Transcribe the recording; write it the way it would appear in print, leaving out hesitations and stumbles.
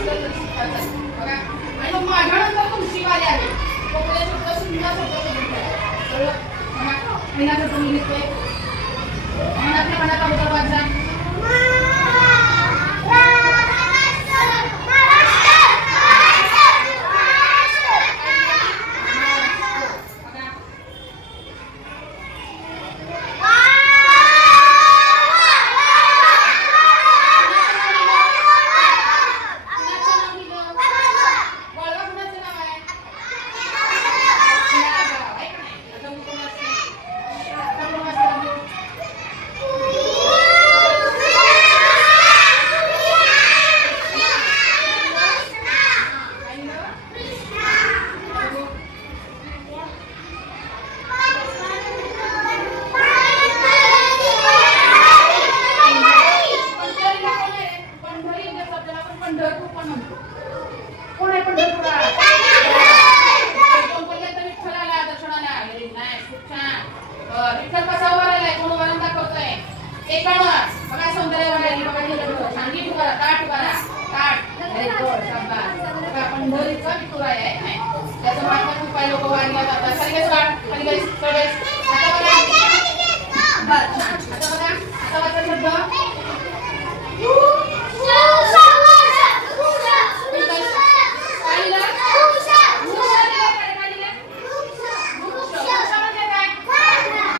असलं तरी शिकायचं बघा. आणि मग माझ्यानंतर तुमची वारी आहे. कोकणात शब्द सुंदर शब्द करून ठेवा. पहिला शब्द मी लिहितोय. मनातल्या मनात अगोदर वाचा. विठ्ठल कसा उभारलाय कोण उभारून दाखवतोय एकावर बघा सौंदर्य वाढायली बघा हे सांगी उभारा ताट उभारा ताट अरे गोड शाबास बघा पंढरीचा विठुराय आहे त्याचं मात्र खूप काही लोक वाढल्या जातात. खाली बस